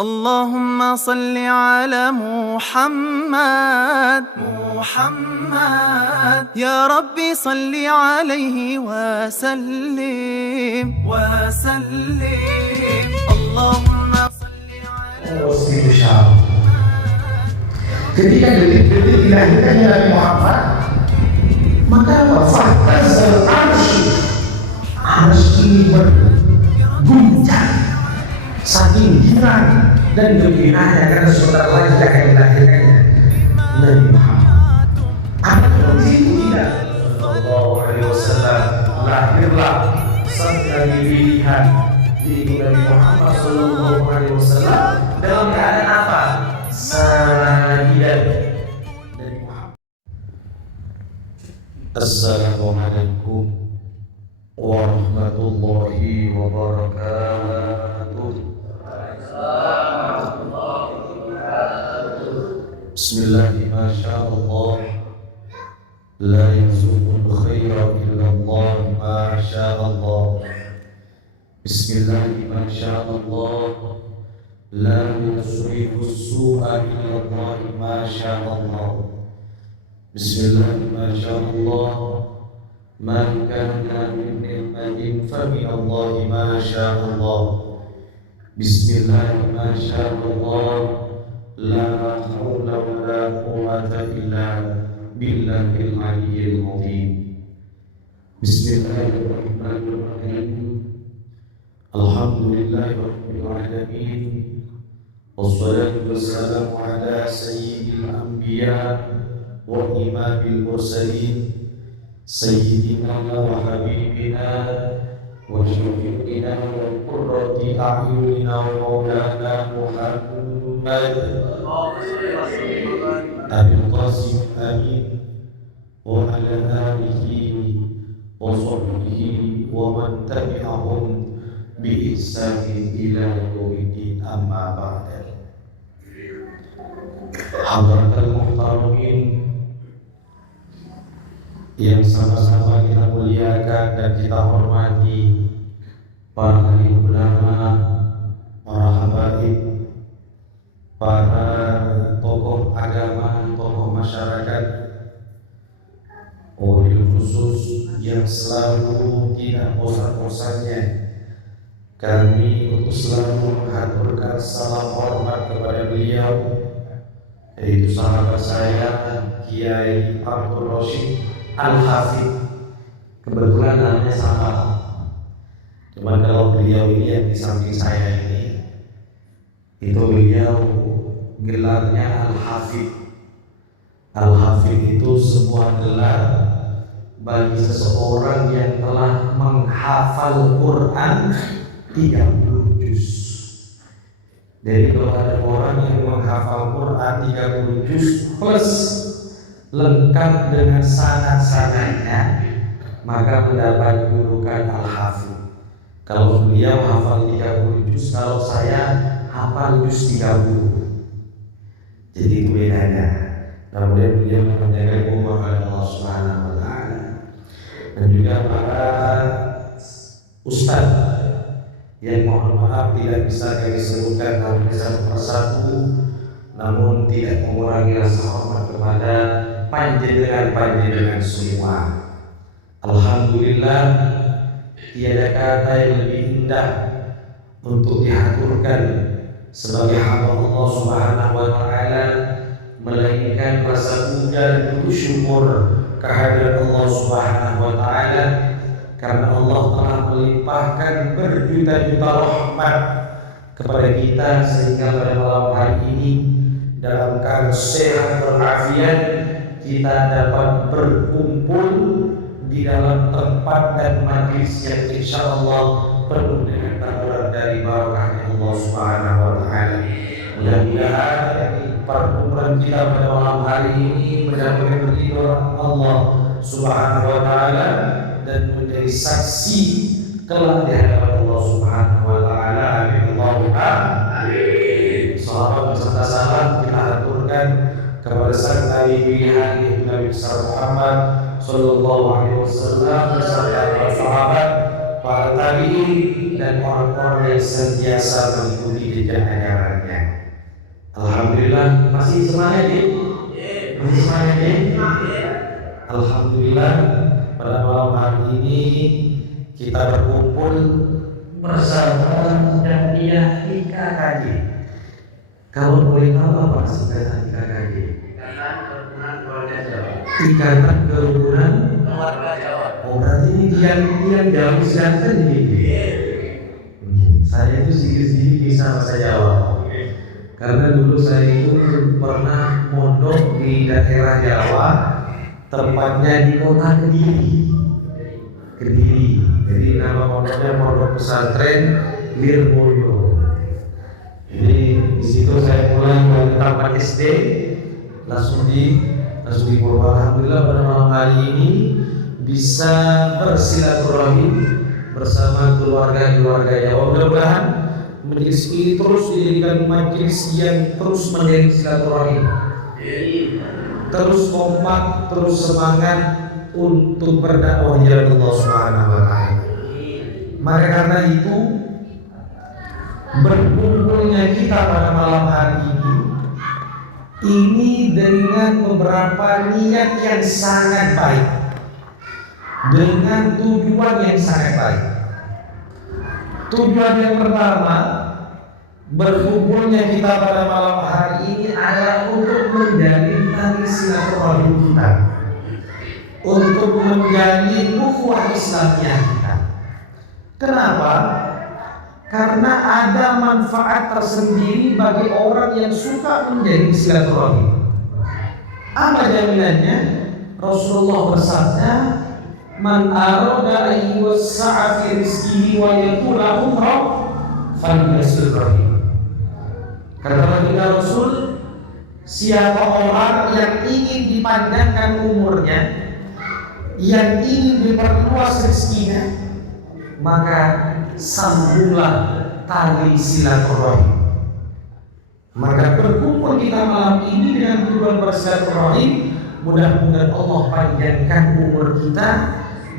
اللهم صل على محمد يا ربي صل عليه وسلم اللهم صل على ketika detik-detik dilahirkannya Nabi Muhammad, maka fahtazal arsy ini berguncang saking girang dan gembiranya karena sebentar lagi akan dilahirkannya Nabi Muhammad. Apa kondisi itu tidak? Sallallahu alaihi wasallam, lahirlah sang Nabi pilihan di Nabi Muhammad Sallallahu alaihi wasallam dalam keadaan apa? Sajidan. Nabi Muhammad. Assalamualaikum warahmatullahi wabarakatuh. Bismillahi masyaallah, la yazulul khaira illallah masyaallah. Bismillahi masyaallah, la yusrifus su'a illallah masyaallah. Bismillahi masyaallah, man kana min ni'matin fa min Allah masyaallah. Bismillahi masyaallah, la haula wa la quwwata illa billahil aliyyil azim. Bismillahirrahmanirrahim. Alhamdulillahirabbil alamin. Wassalatu wassalamu ala sayyidil anbiya wa imamil mursalin sayyidina wa habibina wa syafi'ina wa qurrati a'yunina wa maulana Muhammad Abil Qasim amin wa ala alihi wa sahbihi wa man tabi'ahum bi ihsanin ila yaumiddin, amma ba'd. Hadratul muhtaramin yang sama-sama kita muliakan dan kita hormati, para alim ulama, para habaib, para tokoh agama, tokoh masyarakat, wabil khusus yang selalu tidak bosan-bosannya kami untuk selalu mengaturkan salam hormat kepada beliau, yaitu sahabat saya Kiai Abdul Rashid Al-Hafidh. Kebetulan namanya sama, cuman kalau beliau ini yang di samping saya ini, itu beliau gelarnya Al-Hafidh. Al-Hafidh itu sebuah gelar bagi seseorang yang telah menghafal Quran 30 juz. Jadi kalau ada orang yang menghafal Quran 30 juz plus lengkap dengan sanad-sanadnya, maka mendapat julukan Al-Hafidh. Kalau beliau hafal 30 juz, kalau saya hafal juz 30. Jadi itu bedanya. Namun beliau menjaga umur Allah Subhanahu wa taala. Dan juga para ustaz yang mohon maaf tidak bisa kami sebutkan namun satu persatu, namun tidak mengurangi rasa hormat kepada panjenengan semua. Alhamdulillah, tiada kata yang lebih indah untuk dihaturkan sebagai hamba Allah Subhanahu wa taala melainkan rasa puja dan bersyukur kehadirat Allah Subhanahu wa taala, karena Allah telah melimpahkan berjuta-juta rahmat kepada kita sehingga pada malam hari ini dalam keadaan sehat walafiat kita dapat berkumpul di dalam tempat dan majlis yang insyaallah penuh dengan taburan dari barakahnya Allah Subhanahu wa taala. Mudah-mudahan perkumpulan kita pada malam hari ini benar-benar ridho Allah Subhanahu wa taala dan menjadi saksi kelak di hadapan Allah Subhanahu wa taala. Amin Allahumma amin. Salawat beserta salam kita aturkan kepada sang Nabi pilihan yaitu Nabi besar Muhammad Sallallahu alaihi wasallam beserta para sahabat, para tabi'in dan orang-orang yang sentiasa mengikuti jejak ajarannya. Alhamdulillah masih semangat ya? Masih semangat ya? Alhamdulillah pada malam hari ini kita berkumpul bersama Jamiah IKKJ. Kalau boleh tahu apa singkatan IKKJ? Ikatan Kerukunan Keluarga Jawa. Oh berarti ini tiang Jawa Banten ini. Saya itu sedikit-sedikit bisa bahasa Jawa. Karena dulu saya itu pernah mondok di daerah Jawa, tepatnya di kota Kediri. Jadi nama pondoknya Pondok Pesantren Lirboyo. Jadi di situ saya mulai dari taman SD, langsung di Purba. Alhamdulillah pada malam hari ini bisa bersilaturahim bersama keluarga Jawa. Mudah-mudahan majelis ini terus dijadikan majelis yang terus menjadi silaturahim, terus kompak, terus semangat untuk berdakwah di jalan Allah Subhanahu wa taala. Maka karena itu berkumpulnya kita pada malam hari ini dengan beberapa niat yang sangat baik, dengan tujuan yang sangat baik. Tujuan yang pertama, berkumpulnya kita pada malam hari ini adalah untuk menjalin tali silaturahim kita, untuk menjalin ukhuwah Islamiyah kita. Kenapa? Karena ada manfaat tersendiri bagi orang yang suka menjalin silaturahim. Apa jaminannya? Rasulullah bersabda, man arada an yuwassa'a fi rizqihi wa yakula umrah falyasil rahim. Kata baginda Rasul, siapa orang yang ingin dipanjangkan umurnya, yang ingin diperluas rezekinya, maka sambunglah tali silaturahim. Maka berkumpul kita malam ini dengan tujuan bersilaturahim, mudah-mudahan Allah panjangkan umur kita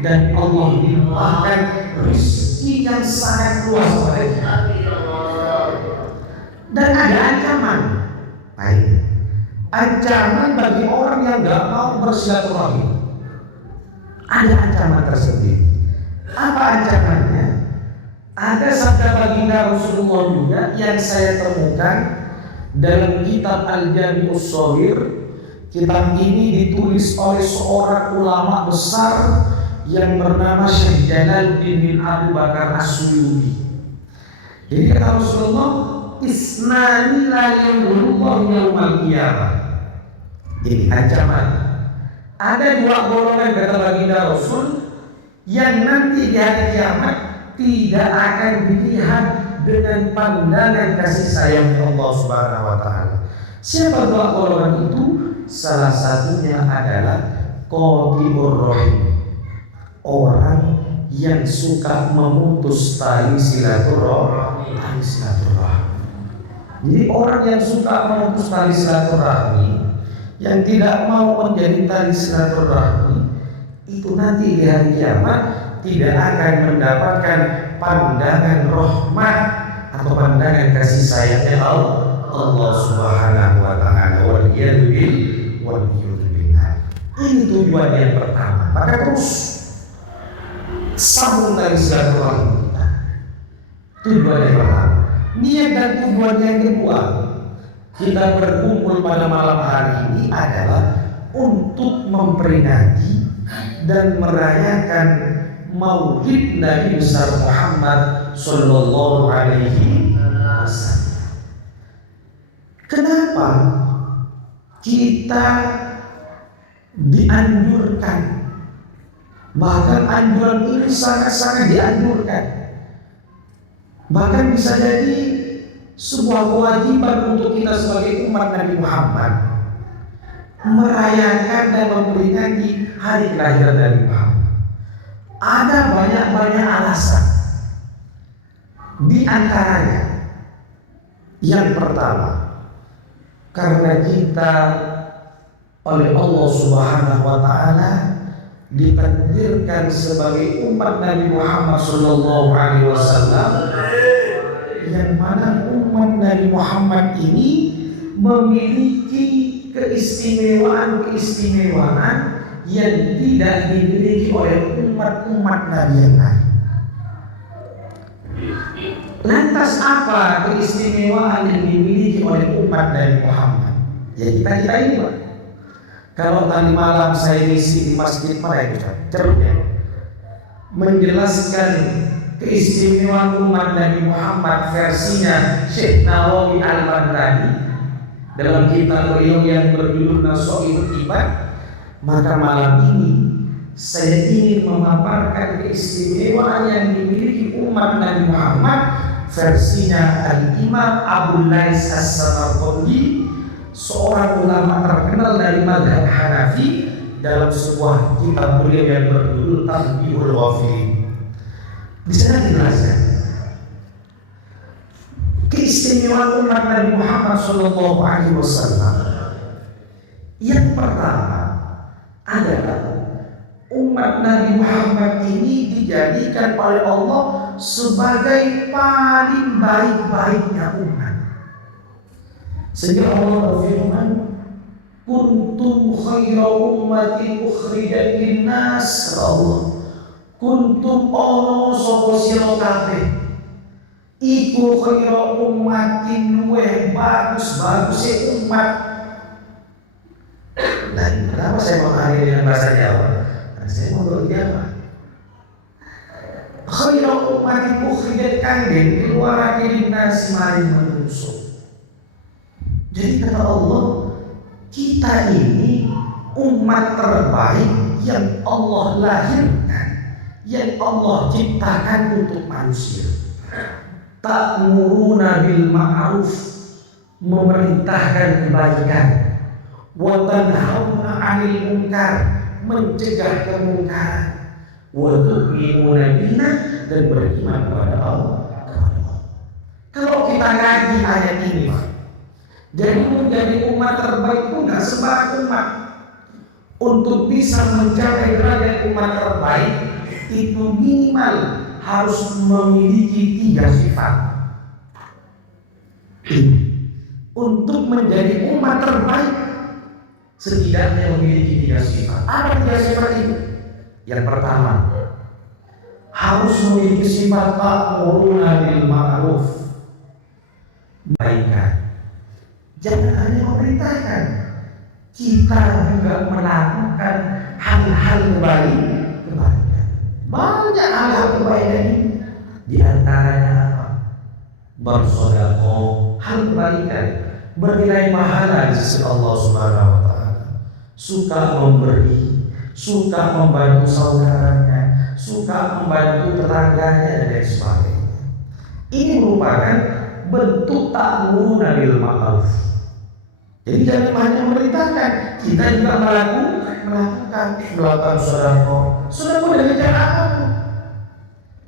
dan Allah limpahkan rezeki yang sangat luas pada kita. Dan ada ancaman, ancaman bagi orang yang nggak mau bersilaturahim. Ada ancaman tersendiri. Apa ancamannya? Ada sabda baginda Rasulullah juga yang saya temukan dalam kitab Al-Jami'us Shaghir. Kitab ini ditulis oleh seorang ulama besar yang bernama Syekh Jalaluddin bin Abu Bakar As-Suyuti. Jadi kata Rasulullah, isnani la yamurullah yaumal qiyamah. Ini ancaman. Ada dua golongan kata baginda Rasul yang nanti di hari kiamat tidak akan dilihat dengan pandangan kasih sayang Allah Subhanahu wa taala. Siapa dua golongan itu? Salah satunya adalah qati'ur rahim, orang yang suka memutus tali silaturahmi. Jadi orang yang suka memutus tali silaturahmi, yang tidak mau menjadi tali silaturahmi, itu nanti di hari kiamat tidak akan mendapatkan pandangan rahmat atau pandangan kasih sayangnya Allah Subhanahu wa taala. Ini tujuan yang pertama. Maka terus sambung tali silaturahim kita. Tujuan yang pertama. Niat dan tujuan yang kedua, kita berkumpul pada malam hari ini adalah untuk memperingati dan merayakan Maulid Nabi besar Muhammad Sallallahu Alaihi Wasallam. Kenapa kita dianjurkan? Bahkan anjuran ini sangat-sangat dianjurkan. Bahkan bisa jadi sebuah kewajiban untuk kita sebagai umat Nabi Muhammad merayakan dan memperingati hari kelahiran Nabi Muhammad. Ada banyak alasan. Di antaranya, yang pertama, karena kita oleh Allah Subhanahu wa taala ditakdirkan sebagai umat Nabi Muhammad sallallahu alaihi wasallam, yang mana umat Nabi Muhammad ini memiliki keistimewaan-keistimewaan yang tidak dimiliki oleh umat-umat Nabi yang lain. Lantas apa keistimewaan yang dimiliki oleh umat Nabi Muhammad? Ya kita ini Pak. Kalau tadi malam saya isi di masjid mereka ceruknya menjelaskan keistimewaan umat Nabi Muhammad versinya Syekh Nawawi Al-Baghdadi dalam kitab beliau yang berjudul Nasha'irul Ibad, maka malam ini saya ingin memaparkan keistimewaan yang dimiliki umat Nabi Muhammad versinya Al-Imam Abu Lais As-Samarqandi, seorang ulama terkenal dari mazhab Hanafi, dalam sebuah kitab beliau yang berjudul Tanbihul Ghafilin. Di sana dijelaskan keistimewaan umat Nabi Muhammad SAW. Yang pertama adalah umat Nabi Muhammad ini dijadikan oleh Allah sebagai paling baik-baiknya umat. Sehingga Allah berfirman, kuntum khaira ummatin ukhrijat linnas, Allah kuntum ono sapa sira kabeh iku khaira ummatin luweh bagus-baguse umat. Dan kenapa saya mengakhiri dengan bahasa Jawa? Karena saya mau berjamaah. Khaira ummatin ukhrijat kangge keluar linnas maring manusia. Jadi kata Allah, kita ini umat terbaik yang Allah lahirkan, yang Allah ciptakan untuk manusia. Ta'muruna bil ma'ruf, memerintahkan kebaikan, wa tanhauna 'anil munkar, mencegah kemungkaran, wa tu'minuna billah, dan beriman kepada Allah. Kalau kita ngaji ayat ini, Pak, jadi menjadi umat terbaik itu nggak sembarang umat. Untuk bisa mencapai derajat umat terbaik itu minimal harus memiliki 3 sifat. Untuk menjadi umat terbaik setidaknya memiliki 3 sifat. Apa 3 sifat itu? Yang pertama, harus memiliki sifat ta'muruna bil ma'ruf, kebaikan. Jangan hanya memerintahkan, kita juga melakukan hal-hal kebaikan. Banyak hal-hal kebaikan ini. Di antaranya apa? Bersedekah, hal kebaikan bernilai pahala di sisi Allah Subhanahu wa taala. Suka memberi, suka membantu saudaranya, suka membantu tetangganya, dan lain sebagainya. Ini merupakan bentuk ta'muruna bil ma'ruf. Jadi jangan hanya memerintahkan, kita juga melakukan sedekah dengan cara apapun.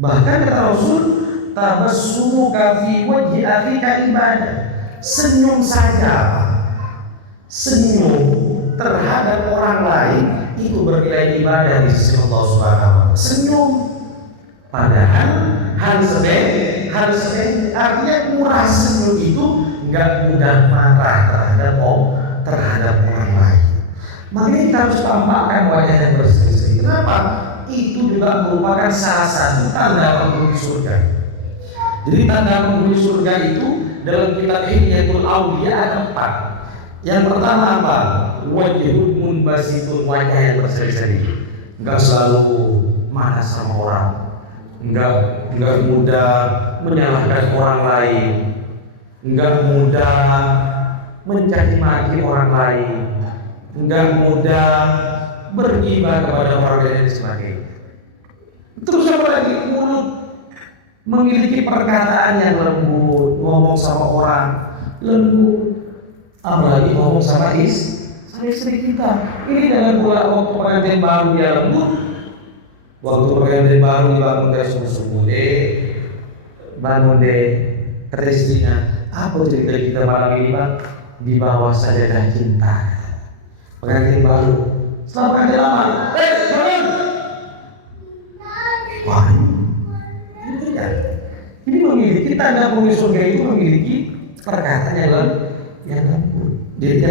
Bahkan kata Rasul, tabassumuka fi wajhi akhika ibadah. Senyum saja, senyum terhadap orang lain itu bernilai ibadah di sisi Allah Subhanahu wa taala. Senyum, padahal hal sepele, artinya murah. Senyum itu nggak mudah marah terhadap orang lain. Makanya kita harus tampakkan wajah yang berseri-seri. Kenapa? Itu juga merupakan salah satu tanda penghuni surga. Jadi tanda penghuni surga itu dalam kitab Hilyatul Auliya ada 4. Yang pertama apa? Wajhun munbasitun, wajah yang berseri-seri. Enggak selalu marah sama orang. Enggak mudah menyalahkan orang lain. Enggak mudah mencaci maki orang lain, enggak mudah bergibah kepada orang lain dan sebagainya. Terus apa lagi? Mulut, memiliki perkataan yang lembut, ngomong sama orang lembut, apalagi ngomong sama istri kita. Ini dengan pula waktu pengantin baru dia lembut, waktu pengantin baru dibangun dari subuh deh, bangun deh, kata istrinya, apa cerita kita malam ini Bang? Di bawah sajadah cinta. Pengantin baru, setelah pengantin lama, bangun. Wah, ini tidak. Ini memiliki tanda penghuni surga itu memiliki perkataan yang lembut. Jadi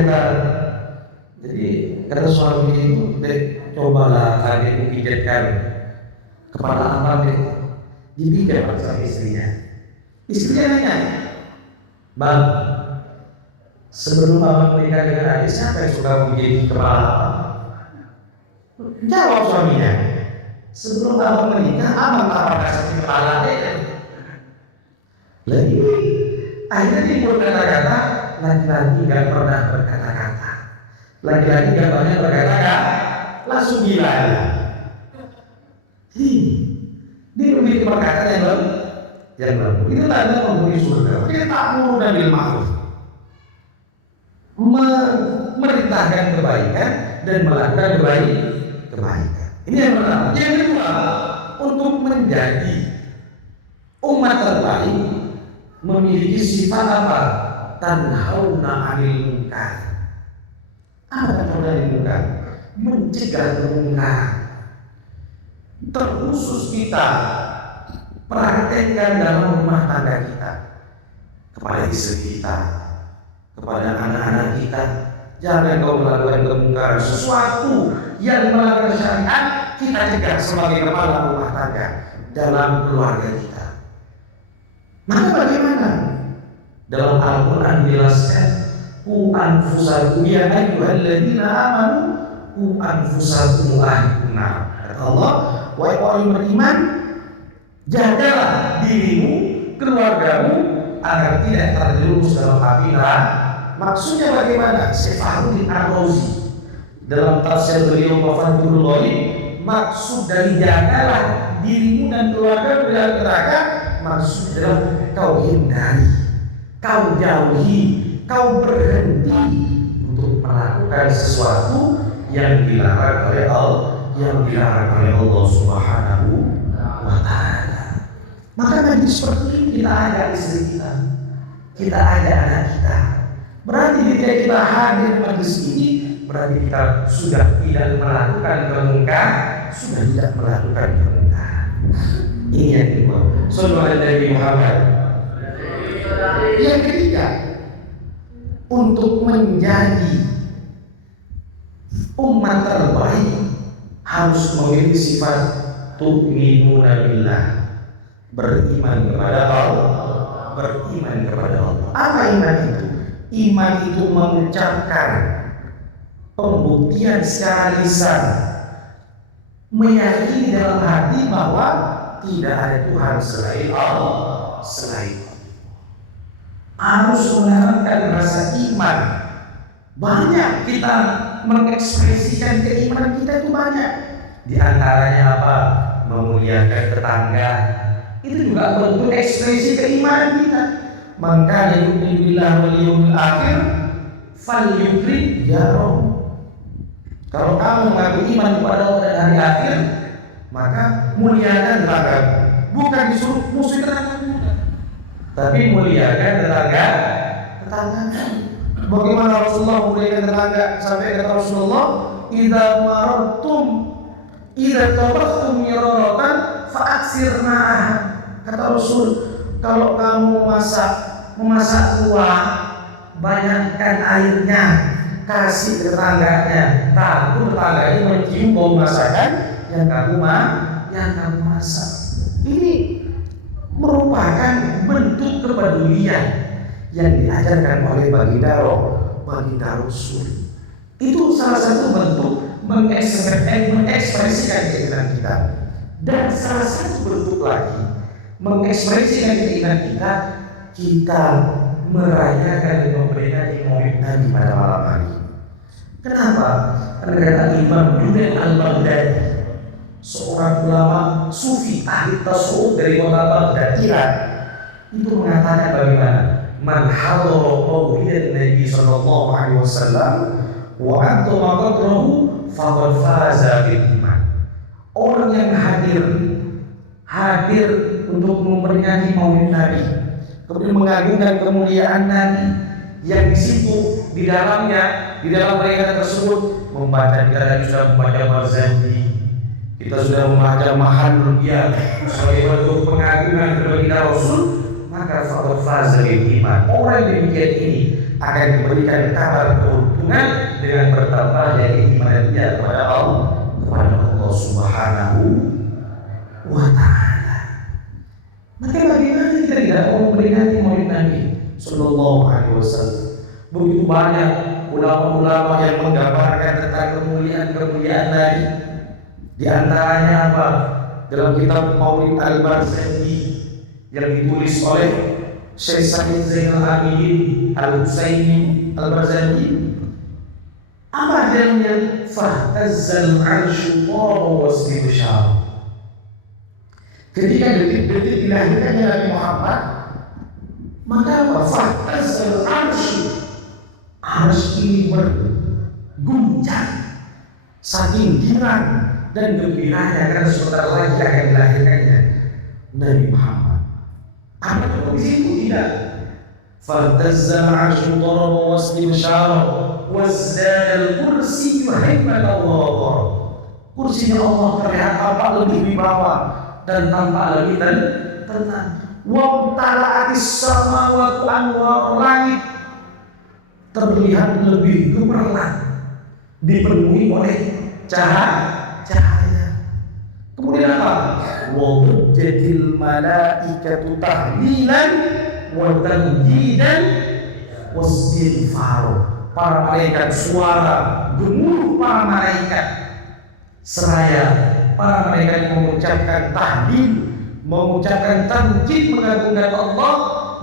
jadi kata suami itu, dek cobalah adikmu pijatkan kepala abang deh. Dipijat sama istrinya. Istrinya nanya, bang, sebelum abang menikah dengan adik, siapa yang suka menjadi kepala abang? Jawab suaminya, sebelum abang menikah, abang tak pernah kasih kepala adik. Lagi, akhirnya timbul kata-kata, laki-laki gak pernah berkata-kata. Laki-laki gak banyak berkata-kata, langsung gila. Dia memiliki perkataan yang lembut. Itu tanda penghuni surga. Dia tak murung dan bil ma'ruf, memerintahkan kebaikan dan melakukan kebaikan. Ini yang pertama. Yang kedua, untuk menjadi umat terbaik memiliki sifat apa? Tanhauna 'anil munkar. Apa tanhauna 'anil munkar? Mencegah munkar. Terkhusus kita praktekkan dalam rumah tangga kita, kepada istri kita, kepada anak-anak kita. Jangan kau melakukan kemungkaran, sesuatu yang melanggar syariat kita cegah sebagai kepala rumah tangga dalam keluarga kita. Maka bagaimana? Dalam Al-Quran dijelaskan, ku anfusakum ya ayyuhalladzina amanu ku anfusakum ahlikum nar. Kata Allah, wahai orang yang beriman, jagalah dirimu, keluargamu agar tidak terjerumus dalam api neraka. Maksudnya bagaimana? Syekh Ar-Razi dalam tafsir beliau Mafathul Ghaib, maksud dari jagalah dirimu dan keluarga dari neraka, maksud adalah kau hindari, kau jauhi, kau berhenti untuk melakukan sesuatu yang dilarang oleh Allah Subhanahu wa Ta'ala. Maka majlis seperti ini kita ajak istri kita ajak anak kita. Berarti ketika kita hadir di majlis ini, berarti kita sudah tidak melakukan kemungkaran, sudah tidak melakukan kemungkaran. Ini yang kedua. Sallallahu Nabi Muhammad. Yang ketiga, untuk menjadi umat terbaik harus memiliki sifat tu'minuna billah, beriman kepada Allah, beriman kepada Allah. Apa iman itu? Iman itu mengucapkan pembuktian secara lisan, meyakini dalam hati bahwa tidak ada Tuhan selain Allah, harus menanamkan rasa iman. Banyak kita mengekspresikan keimanan kita itu banyak. Di antaranya apa? Memuliakan tetangga. Itu juga bentuk ekspresi keimanan kita. Maka yu'minu billahi wal yawmil akhir falyukrim jarahu. Kalau kamu mengaku iman kepada Allah dan hari akhir, maka muliakan tetangga. Bukan disuruh musuh tetangga, tapi muliakan tetangga. Bagaimana Rasulullah memuliakan tetangga? Sampai kata Rasulullah, idza marartum idza tabaqtum miraratan fa'aksirna. Kata Rasul, kalau kamu memasak kuah, banyakkan airnya, kasih ke tetangganya. Takut tetangganya mencium bau masakan yang kamu masak. Ini merupakan bentuk kepedulian yang diajarkan oleh baginda Rasul. Itu salah satu bentuk mengekspresikan keinginan kita. Dan salah satu bentuk lagi mengekspresikan keinginan kita merayakan dan memperingati Maulid Nabi pada malam hari. Kenapa? Karena kata Imam Junaid Al-Baghdadi, seorang ulama sufi ahli tasawuf dari kota Baghdad, Irak, itu mengatakan bagaimana? Man hadara maulidan Nabi sallallahu alaihi wasallam wa antum qadrahu faqad faza bil iman. Orang yang hadir untuk memperingati Maulid Nabi, kemudian mengagungkan kemuliaan Nabi, yang di situ di dalam peringatan tersebut membaca, kita sudah membaca Marzandi, kita sudah membaca Mahan Rupiah sebagai bentuk pengagungan kepada Rasul, maka faqad faza bil iman. Orang yang demikian ini akan diberikan kabar keuntungan dengan bertambahnya keimanan dia kepada Allah Subhanahu wa Ta'ala. Maka bagaimana kita tidak mau memperingati Maulid Nabi Sallallahu Alaihi Wasallam? Begitu banyak ulama-ulama yang menggambarkan tentang kemuliaan Nabi. Di antaranya apa? Dalam kitab Maulid Al-Barzanji yang ditulis oleh Syekh Said Zainal Abidin Al-Husaini Al-Barzanji, apa yang fahtazzal arsyu wa wasbishar. Ketika detik-detik dilahirkannya Nabi Muhammad, maka apa? Fahtazzal arsyu, arsy ini berguncang saking girang dan gembiranya karena sebentar lagi akan dilahirkannya Nabi Muhammad. Apa itu di situ? Tidak. Fahtazzal arsyu wa wasbishar wazdadal kursi haiman Allah. Kursinya Allah terlihat tampak lebih wibawa dan tampak lebih tenang. Wa tala'atis samawati anwar, langit terlihat lebih gemerlap, dipenuhi oleh cahaya. Kemudian apa? Wa bujjatil malaikatu tahlilan wa tamjidan wasbighfar. Para malaikat, suara gemuruh para malaikat seraya para malaikat mengucapkan tahlil, mengucapkan tamjid, mengagungkan Allah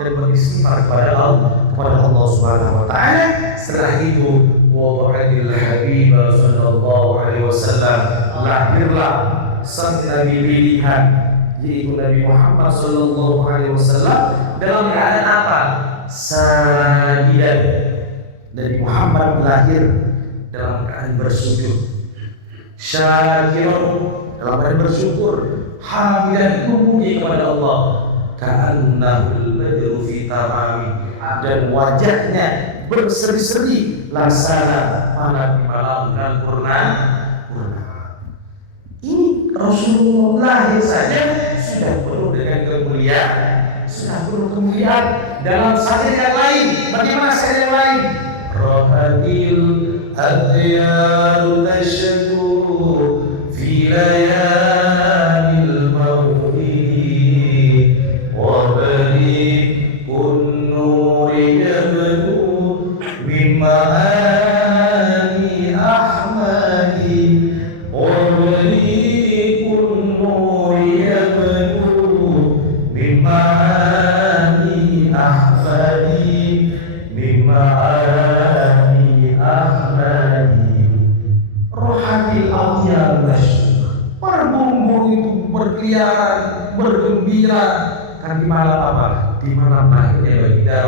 dan beristighfar kepada Allah Subhanahu wa Ta'ala. Setelah itu wada'il habib sallallahu alaihi wasallam, lahirlah sang nabi pilihan yaitu Nabi Muhammad sallallahu alaihi wasallam dalam keadaan apa? Sajidan. Nabi Muhammad lahir dalam keadaan bersujud, syakirun, dalam keadaan bersyukur, hamidan, memuji kepada Allah, ka'annahul badru fi tamami, dan wajahnya berseri-seri laksana malam dan purnama. Ini Rasulullah lahir saja sudah penuh dengan kemuliaan, dalam saja yang lain. Bagaimana saja yang lain? Rohatil adyar tashadu fi layalil mawlidi wa bari kun nuri yabdu bima'ani ahmadi wa bari kun nuri yabdu bima'ani ahmadi bima'ani rohatil awliya nasyur. Para burung-burung itu berkeliaran, bergembira. Kan di malam apa? Di malam lahirnya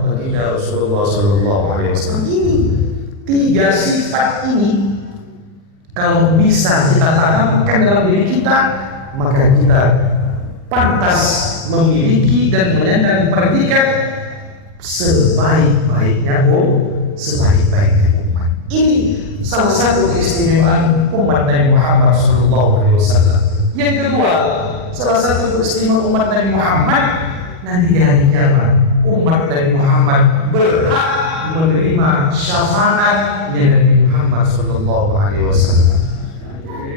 baginda Rasulullah sallallahu alaihi wasallam. Ini tiga sifat ini kalau bisa kita tanamkan dalam diri kita, maka kita pantas memiliki dan menyandang predikat sebaik-baiknya umat. Ini salah satu keistimewaan umat Nabi Muhammad SAW. Yang kedua, salah satu keistimewaan umat Nabi Muhammad, nanti di hari kiamat umat Nabi Muhammad berhak menerima syafaat dari Nabi Muhammad SAW.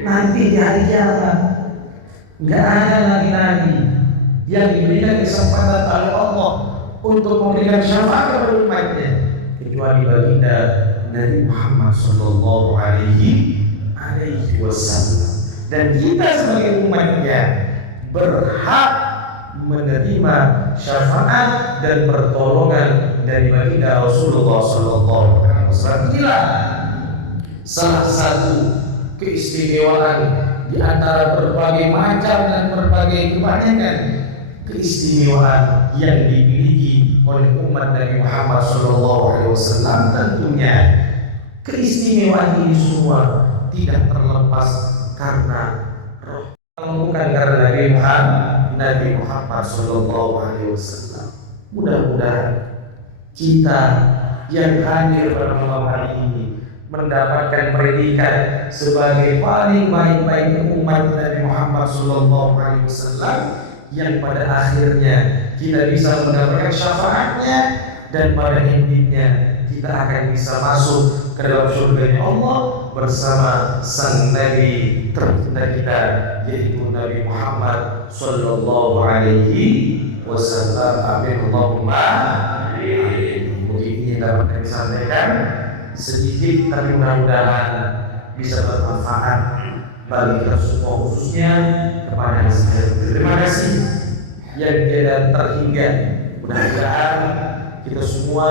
Nanti di hari kiamat nggak ada lagi nabi yang diberikan kesempatan oleh Allah untuk memberikan syafaat kepada umatnya kecuali baginda Nabi Muhammad sallallahu alaihi wasallam. Dan kita sebagai umatnya berhak menerima syafaat dan pertolongan dari baginda Rasulullah sallallahu alaihi wasallam. Inilah salah satu keistimewaan di antara berbagai macam dan berbagai kebanyakan keistimewaan yang dimiliki oleh umat Nabi Muhammad SAW. Tentunya keistimewaan ini semua tidak terlepas karena roh, bukan karena Nabi Muhammad SAW. Mudah-mudahan kita yang hadir pada malam hari ini mendapatkan predikat sebagai paling baik-baik umat Nabi Muhammad SAW, yang pada akhirnya kita bisa mendapatkan syafaatnya dan pada intinya kita akan bisa masuk ke dalam surga Allah bersama sang Nabi tercinta kita, yaitu Nabi Muhammad Sallallahu Alaihi Wasallam. Amin Allahumma amin. Mungkin ini dapat kami sampaikan sedikit, tapi mudah-mudahan bisa bermanfaat bagi kita semua, khususnya kepada saya. Terima kasih yang tidak terhingga. Mudah-mudahan kita semua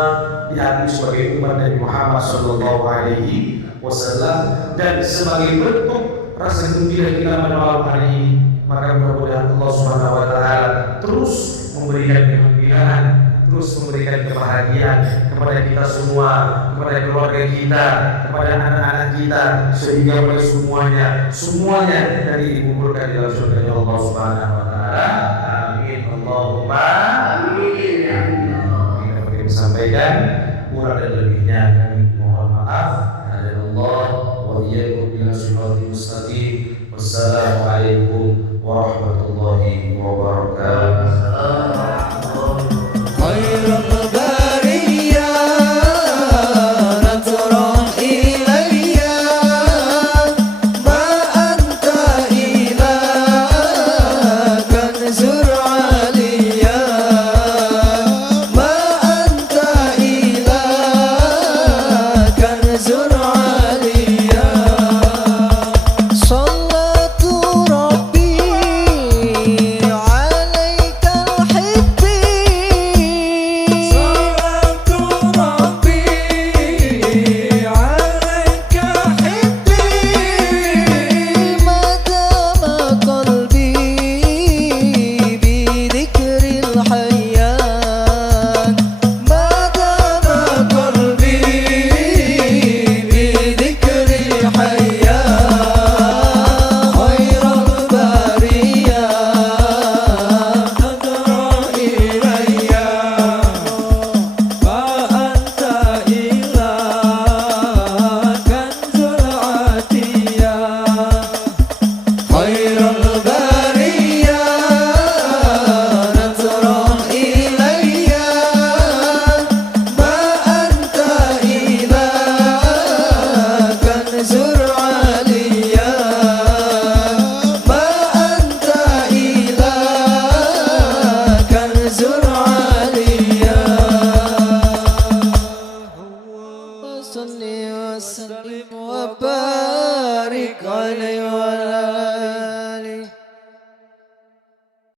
diakui sebagai umat Nabi Muhammad Sallallahu Alaihi Wasallam, dan sebagai bentuk rasa gembira kita pada malam hari ini, maka mudah-mudahan Allah Subhanahu Wa Taala terus memberikan kegembiraan, terus memberikan kebahagiaan kepada kita semua, kepada keluarga kita, kepada anak-anak kita, sehingga mereka semuanya dari dikumpulkan di dalam surga Allah Subhanahu Wa Taala. Amin Allahumma amin. Kita sampaikan kurang dan lebihnya kami mohon maaf. Allah wa iyyakum ila siratal mustaqim. Wassalamualaikum warahmatullahi wabarakatuh.